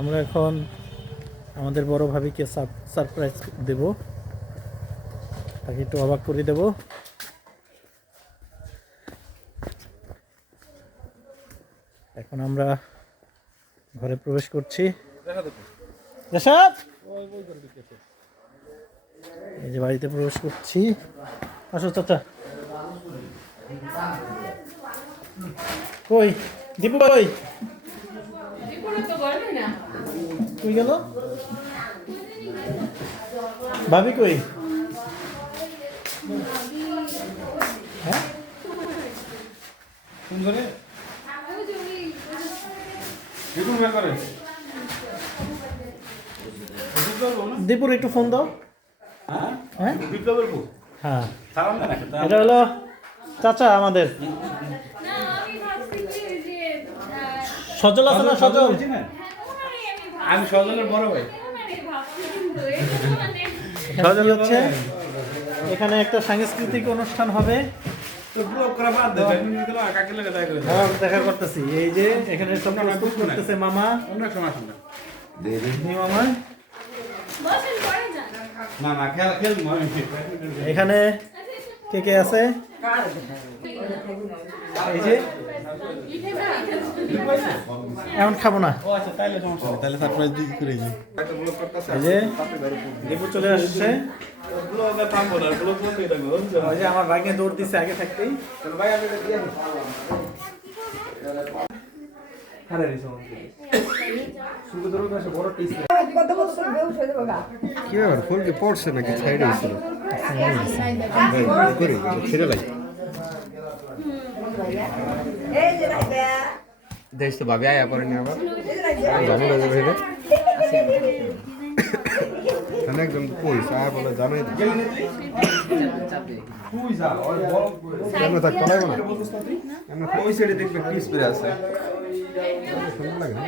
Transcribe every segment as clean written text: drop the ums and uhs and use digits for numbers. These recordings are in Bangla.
আমরা এখন আমাদের বড় ভাবিকে সারপ্রাইজ দেব, তাকে একটু অবাক করে দেব। এখন আমরা ঘরে প্রবেশ করছি। এই যে বাড়িতে প্রবেশ করছি। আসো চাচা। কই দীপু কই? কই গেল? ভাবি কই? হ্যাঁ কোন ঘরে? দীপুর একটু ফোন দাও। হ্যাঁ হ্যাঁ, এটা হলো চাচা আমাদের সজল আছে না? সজল, আমি সজলের বড় ভাই। সজল হচ্ছে এখানে একটা সাংস্কৃতিক অনুষ্ঠান হবে, দেখা করতেছি। এই যে এখানে সব প্রস্তুত করতেছে মামা। মামা এখানে কে কে আছে? এই যে এখন খাবো না। এই যে দীপু চলে আসছে। ওই যে আমার ভাইকে দৌড় দিচ্ছে আগে থাকতেই। কি ব্যাপার, ফোন কি পড়ছে নাকি সাইডে ছিল? ছেড়ে লাগে দেশ তো ভাবি আয়া পড়েনি আবার জানো রাজা ভেবে একজন পুলিশ আয়া বলে জানাই তার পড়াইব না ওই সাইডে দেখবে পিস পেরে আছে সুন্দর লাগে না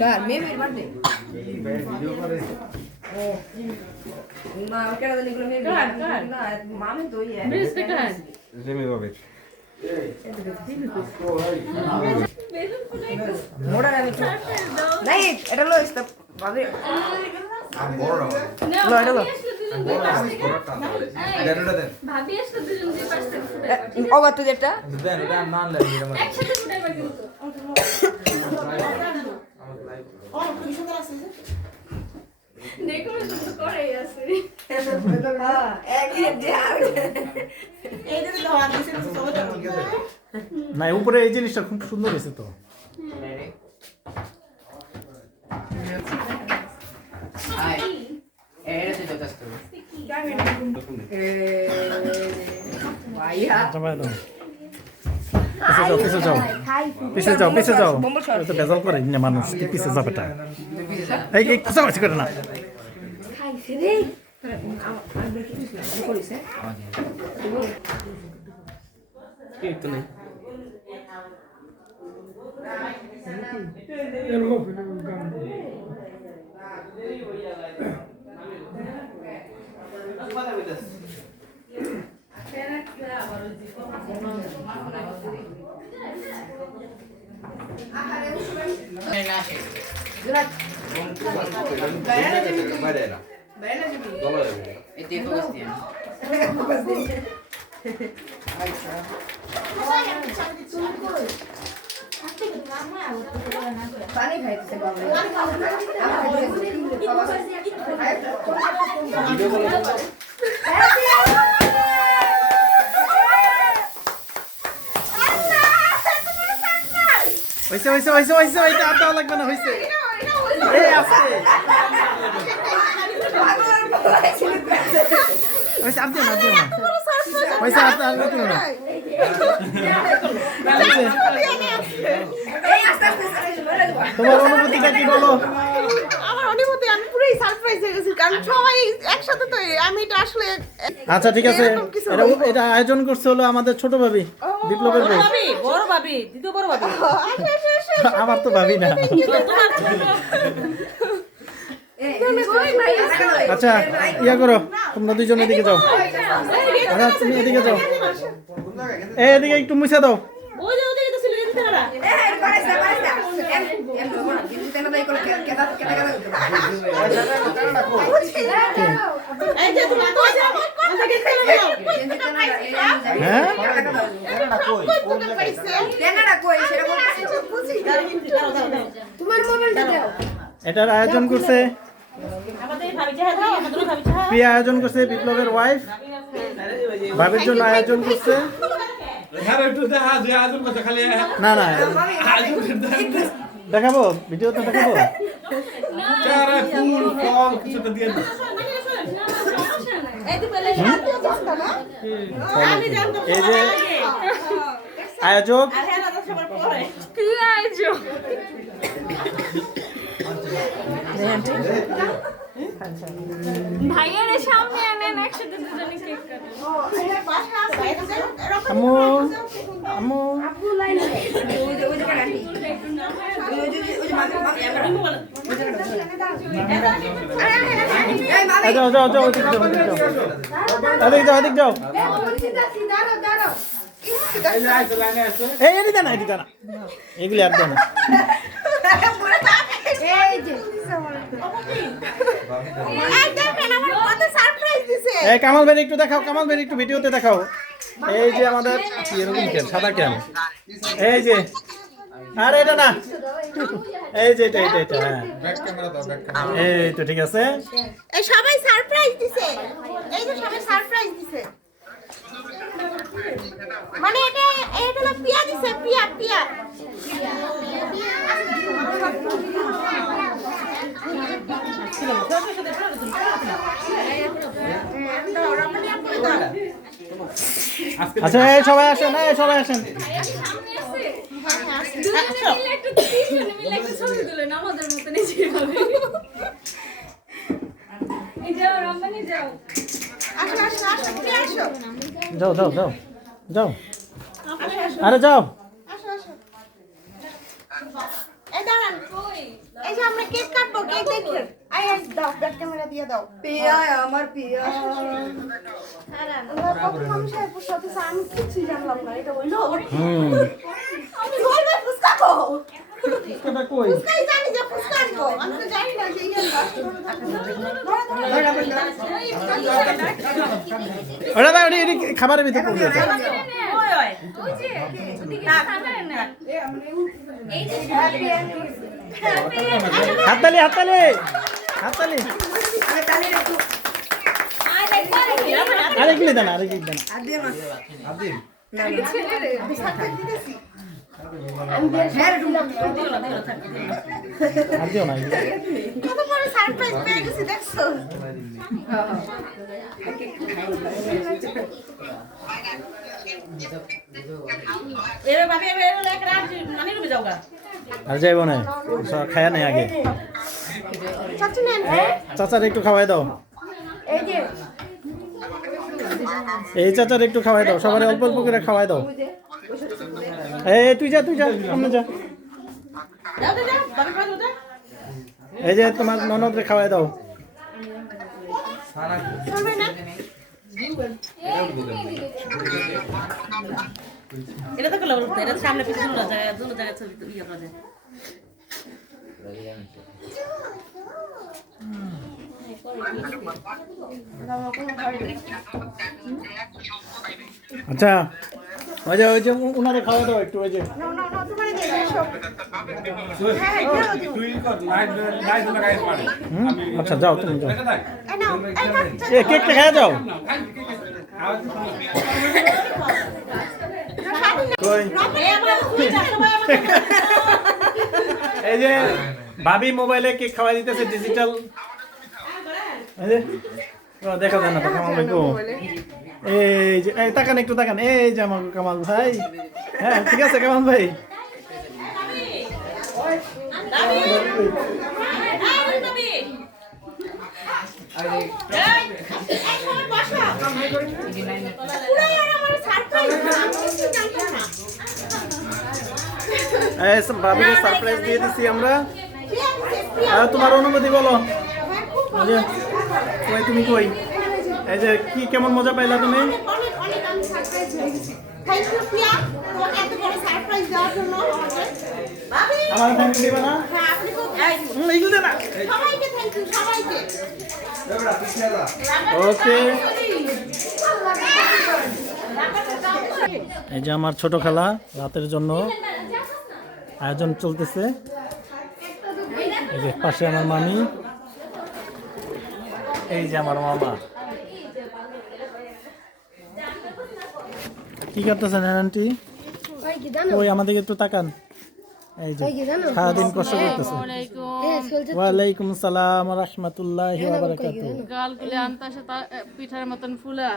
কার মেমের বার্থডে ভিডিও করে মা কেডা জানি গুলো মেমের না মামে তো ইয়ে বেস্ট কার জেমি বাবা মোড়া আমি নাই এটা লো ইস্তা ভাবে বড় লো এটা লো ভাবি আসলে দুজন দিয়ে পাশ থেকে ও বাত যেটা দেন এটা নাম লাগে একসাথে ফুটাইবার কিন্তু দেখো তো করেই আছে হ্যাঁ একই যাও না উপরে এই জিনিসটা খুব সুন্দর হয়েছে তো। ভাইয়া পিছে যাও, পিছে যাও, পিছে যাও, তো বেজাল করে না মানুষ। পিছে যাও বেটা, এই পিছে যাও করে না। খাইছে রে আমরা কি করিছে কেক তো নেই। পানি খাইছে বাবা হইছে হইছে হইছে হইছে এটা আর দেওয়া লাগবে না। হইছে এই আছে হইছে আর দিও না, দিও না। হইছে আর দিও না। তোমার অনুভূতিটা কি বলো? আমার অনুভূতি আমি পুরোই সারপ্রাইজ হয়ে গেছি, কারণ সবাই একসাথে তো আমি এটা আসলে আচ্ছা ঠিক আছে, এটা আয়োজন করছে হলো আমাদের ছোট ভাবি বিপ্লবের বউ। বড় ভাবি দ্বিতীয় বড় ভাবি আমার তো ভাবি না। আচ্ছা ইয়া করো, তোমরা দুইজন এদিকে যাও। আচ্ছা তুমি এদিকে যাও, এদিকে একটু মুছে দাও। ওই যে ওদিকে তো ছিল এদিকে না এ পারেছ না তেনা দাই করে কেদা কেদা কেদা এই যে তুমি তো আছে কথা কি হ্যাঁ তেনাটা কই সেটা বলতেছি তোমার মোবাইলটা দাও এটার আয়োজন করছে আমাদের ভাবি চাহা দাও আমাদের ভাবি চাহা প্রিয়া আয়োজন করছে বিপ্লবের ওয়াইফ ভাবির জন্য আয়োজন করছে হ্যাঁ একটু দেখা যে আজুর কথা খালি না না আজুর দেখাবো ভিডিওতে দেখাবো চারা ফুল ফল কিছুটা দিয়ে দাও। এই তো বলে শান্তিও জানতা না আমি জানতাম এই যে আয়োজক আর হ্যাঁ না সবার পরে কি আইছো ভাইয়ের সামনে আনেন একসাথে দুজনে কেক কাটেন ও এই বাসা আছে এরকম আম্মু আম্মু ওই যে কাটি ওই যে মামি এই মামি যাও যাও যাও ওদিকে যাও এদিকে যাও দাঁড়াও এই যে আইছে লাইনে আছে এই এদিকে না এগুলি আর দেন এই যে এই দেখেন আমার কত সারপ্রাইজ দিছে এই কামাল ভাই একটু দেখাও কামাল ভাই একটু ভিডিওতে দেখাও এই যে আমাদের কি এরকম কেন সাদা কেন এই যে আর এটা না এই যে এটা হ্যাঁ ব্যাক ক্যামেরা দাও ব্যাক ক্যামেরা এই তো ঠিক আছে এই সবাই সারপ্রাইজ দিছে এই যে সবাই সারপ্রাইজ দিছে মানে এটা না পিয়া দিছে পিয়া আচ্ছা এই সবাই আসেন সবাই আসেন দুজনে মিলে একটু তিনজনে মিলে একটু ছবি তুলেন আমাদের মতন এই যেভাবে এই যাও রাম্মানি যাও আসো কি আসো যাও আরে যাও আসো এই দাঁড়ান এই যে আমরা কেক কাটবো কেক দেখে আই দাও ব্যাক ক্যামেরা দিয়ে দাও পিয়া আমার পিয়া আমার কত মানুষ আছে সাথে আমি কিছু জানলাম না এটা হইলো আমি বলবে ফুসকা কো ফুসকাটা কই ফুসকাই জানি যে ফুসকা আনবো আমি তো জানি না যে ওটা দাও এটি খাবারের ভিতরে পড়ে যাবে ওই যে ওদিকে খাবে না এই যে হাততালি আরেকগুলি দেন আদিম আদিম আর দিও না কত বড় সারপ্রাইজ পেয়ে গেছি দেখছো এরে ভাবি এরে এক রাত মানে রুমে যাওগা আর যাইব না সব খায়া নেই আগে চাচু নেন চাচার একটু খাওয়াই দাও এই যে এই চাচার একটু খাওয়াই দাও সবার অল্প অল্প করে খাওয়াই দাও এই তুই যা সামনে যা যাও ভাবি খাওয়া দাও এই যে তোমার ননদরে খাওয়াই দাও চলবে না এটা তো কলা বলতে এটা সামনে পিছনে দুটো জায়গায় ছবি ইয়ে করা যায় আচ্ছা ওই যে উনারে খাওয়া দাও একটু ওই যে না তোমারে দিয়ে এসো তুই কর লাইট লাগাই পারে আচ্ছা যাও তুমি যাও এটা দেখ এই নাও এ কেকটা খাওয়া যাও কই এই যে ভাবি মোবাইলে কেক খাওয়াই দিতেছে ডিজিটাল এই যে দেখা যায় না তো কামাল ভাই গো এই যে এই তাকান একটু তাকান এই যে আমার কামাল ভাই হ্যাঁ ঠিক আছে কামাল ভাই ভাবিকে সারপ্রাইজ দিয়ে দিছি আমরা আর তোমার অনুমতি বলো এই যে কই তুমি কই এই যে কি কেমন মজা পাইলা তুমি অনেক আমি সারপ্রাইজ হয়ে গেছি থ্যাংক ইউ প্রিয়া তোমাকে এত বড় সারপ্রাইজ দেওয়ার জন্য আমাকে ভাবি আমার থ্যাংক ইউ দিবা না হ্যাঁ আপনি তো এইগুলো দে না সবাইকে থ্যাংক ইউ সবাইকে ওকে এই যে আমার ছোট খালা রাতের জন্য আয়োজন চলতেছে এই যে পাশে আমার মামি এই যে আমার মামা কি করতেছেন আন্টি ওই আমাদেরকে একটু তাকান এই যে সারাদিন কষ্ট করতেছে ওয়ালাইকুম সালাম ওয়া রাহমাতুল্লাহি ওয়া বারাকাতুহু গালগুলি আনতাছে পিঠার মতন ফুলা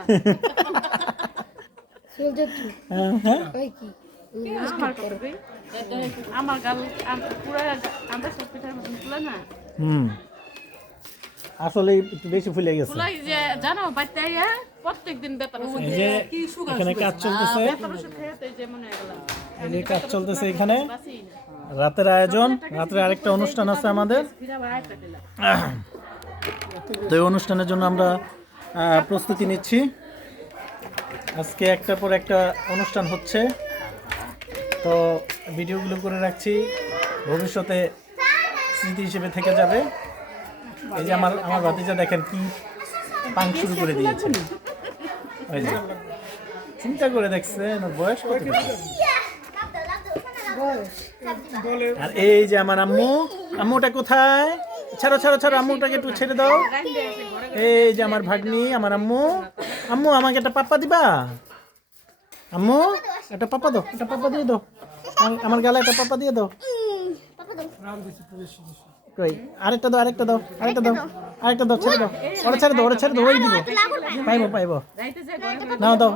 হ্যাঁ আমার গাল পুরা আনতাছে পিঠার মতন ফুলা না আসলে একটু বেশি ফুলে গেছে ফুলাই যে জানো বাইতে আইয়া প্রত্যেকদিন বেতার ওষুধ এই যে এখানে কাজ চলতেছে বেতার ওষুধ খেতে যে মনে হলো এই যে কাজ চলতেছে এখানে বাসি না রাতের আয়োজন রাত্রে আরেকটা অনুষ্ঠান আছে আমাদের ফিরা ভাই পেটিলা তো এই অনুষ্ঠানের জন্য আমরা প্রস্তুতি নিচ্ছি আজকে একটার পর একটা অনুষ্ঠান হচ্ছে তো ভিডিওগুলো করে রাখছি ভবিষ্যতে স্মৃতি হিসেবে থেকে যাবে এই যে আমার ভাতিজা দেখেন কি পাং শুরু করে দিয়েছে ওই যে চিন্তা করে দেখছে বয়স কত আর এই যে আমার আম্মুটা কোথায় ছাড়ো ছাড়ো ছাড়ো আম্মুটাকে একটু ছেড়ে দাও এই যে আমার ভাগ্নি আমার আম্মু আমাকে একটা পাপ্পা দিবা আম্মু একটা পাপ্পা দাও একটা পাপ্পা দিয়ে দাও আমার গালে একটা পাপ্পা দিয়ে দাও কই আরেকটা দাও ছেড়ে দাও ওরা ছেড়ে দাও ওই দিব পাইবো রাইতে যে ঘরে নাও দাও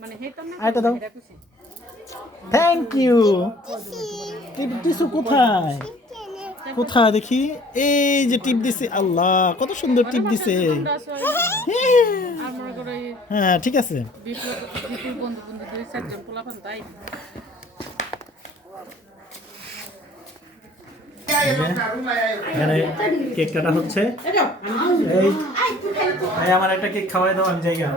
মানে হেতন না আরেকটা দাও থ্যাংক ইউ টিসু কোথায় দেখি এই যে টিপ দিছে আল্লাহ কত সুন্দর টিপ দিছে আর মনে করে হ্যাঁ ঠিক আছে বিপুল বন্ধু দুই চারজন পোলাপান তাই এখানে কেক কাটা হচ্ছে এই আমার একটা কেক খাওয়াই দাও আমি জায়গা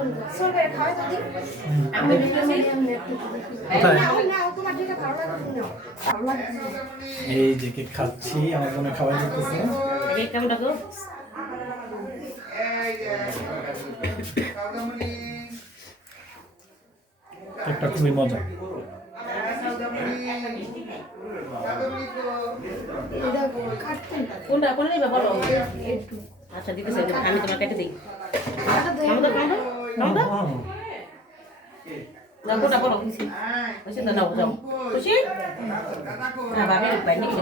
এই যে কেক খাচ্ছি আমার মনে খাওয়াই দিতেছে কেকটা খুবই মজা কোনটা কোন নেবে বলো আচ্ছা দিতেছে আমি তোমার কেটে দিই না কোনটা বলো খুশি খুশি তো নাও যাও খুশি না ভাবি বাইরে গেছে